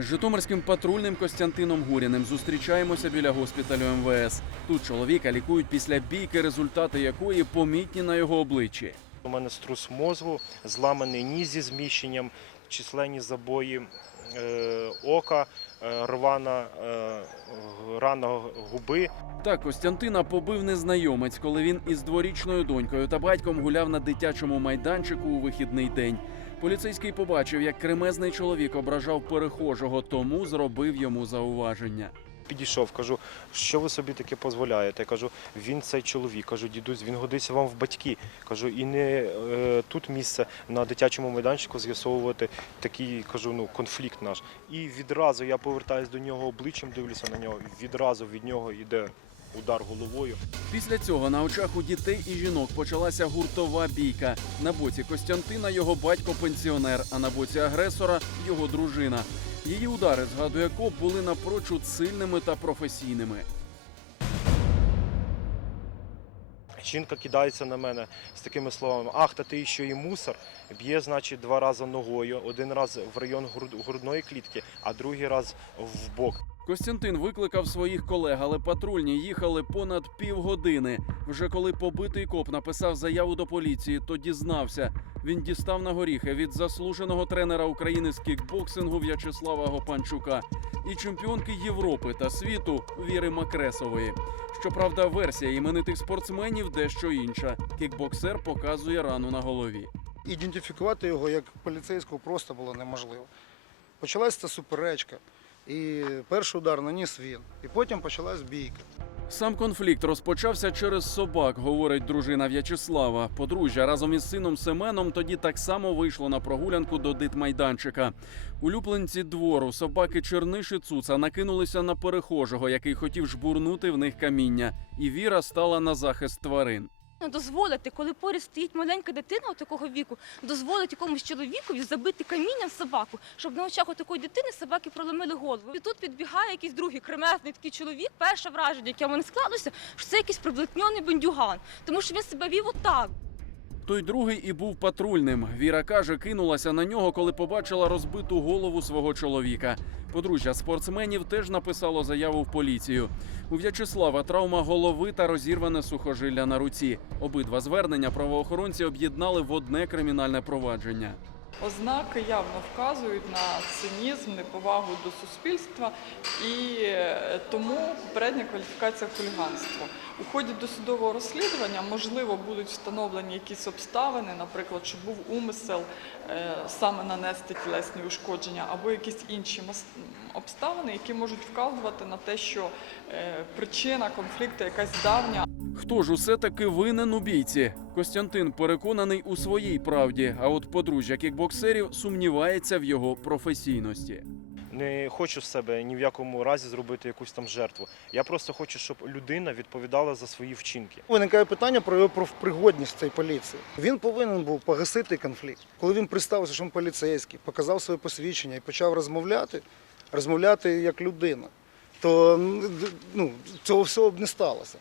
З Житомирським патрульним Костянтином Гуріним зустрічаємося біля госпіталю МВС. Тут чоловіка лікують після бійки, результати якої помітні на його обличчі. У мене струс мозгу, зламаний ніс зі зміщенням, численні забої е, ока, е, рвана е, рана губи. Так, Костянтина побив незнайомець, коли він із дворічною донькою та батьком гуляв на дитячому майданчику у вихідний день. Поліцейський побачив, як кремезний чоловік ображав перехожого, тому зробив йому зауваження. Підійшов, кажу, що ви собі таке дозволяєте? Кажу, він цей чоловік. Кажу, дідусь, він годиться вам в батьки. Кажу, і не е, тут місце на дитячому майданчику з'ясовувати такий кажу, ну конфлікт наш. І відразу я повертаюсь до нього обличчям, дивлюся на нього. Відразу від нього йде удар головою. Після цього на очах у дітей і жінок почалася гуртова бійка. На боці Костянтина його батько пенсіонер, а на боці агресора його дружина. Її удари, згадує коп, були напрочуд сильними та професійними. Жінка кидається на мене з такими словами: Ах, та ти ще і мусор. Б'є, значить, два рази ногою, один раз в район грудної клітки, а другий раз в бок. Костянтин викликав своїх колег, але патрульні їхали понад півгодини. Вже коли побитий коп написав заяву до поліції, то дізнався. Він дістав на горіхи від заслуженого тренера України з кікбоксингу В'ячеслава Гопанчука і чемпіонки Європи та світу Віри Макресової. Щоправда, версія іменитих спортсменів дещо інша. Кікбоксер показує рану на голові. Ідентифікувати його як поліцейського просто було неможливо. Почалася суперечка, і перший удар наніс він, і потім почалась бійка. Сам конфлікт розпочався через собак, говорить дружина В'ячеслава. Подружжя разом із сином Семеном тоді так само вийшло на прогулянку до дитмайданчика. Улюбленці двору, собаки Черниші Цуца накинулися на перехожого, який хотів жбурнути в них каміння. І Віра стала на захист тварин. Дозволити, коли поряд стоїть маленька дитина такого віку, дозволити якомусь чоловікові забити камінням собаку, щоб на очах такої дитини собаки проломили голову. І тут підбігає якийсь другий кремезний такий чоловік. Перше враження, яке в мене склалося, що це якийсь приблитньоний бандюган, тому що він себе вів отак. Той другий і був патрульним. Віра каже, кинулася на нього, коли побачила розбиту голову свого чоловіка. Подружжя спортсменів теж написало заяву в поліцію. У В'ячеслава травма голови та розірване сухожилля на руці. Обидва звернення правоохоронці об'єднали в одне кримінальне провадження. Ознаки явно вказують на цинізм, неповагу до суспільства і е, тому попередня кваліфікація хуліганство. У ході досудового розслідування можливо будуть встановлені якісь обставини, наприклад, що був умисел е, саме нанести тілесні ушкодження, або якісь інші обставини, які можуть вказувати на те, що е, причина конфлікту якась давня. Хто ж усе таки винен у бійці? Костянтин переконаний у своїй правді, а от подружжя кікбоксерів сумнівається в його професійності. Не хочу з себе ні в якому разі зробити якусь там жертву. Я просто хочу, щоб людина відповідала за свої вчинки. Виникає питання про його профпригодність цієї поліції. Він повинен був погасити конфлікт. Коли він представився, що він поліцейський, показав своє посвідчення і почав розмовляти, розмовляти як людина, то ну, цього всього б не сталося.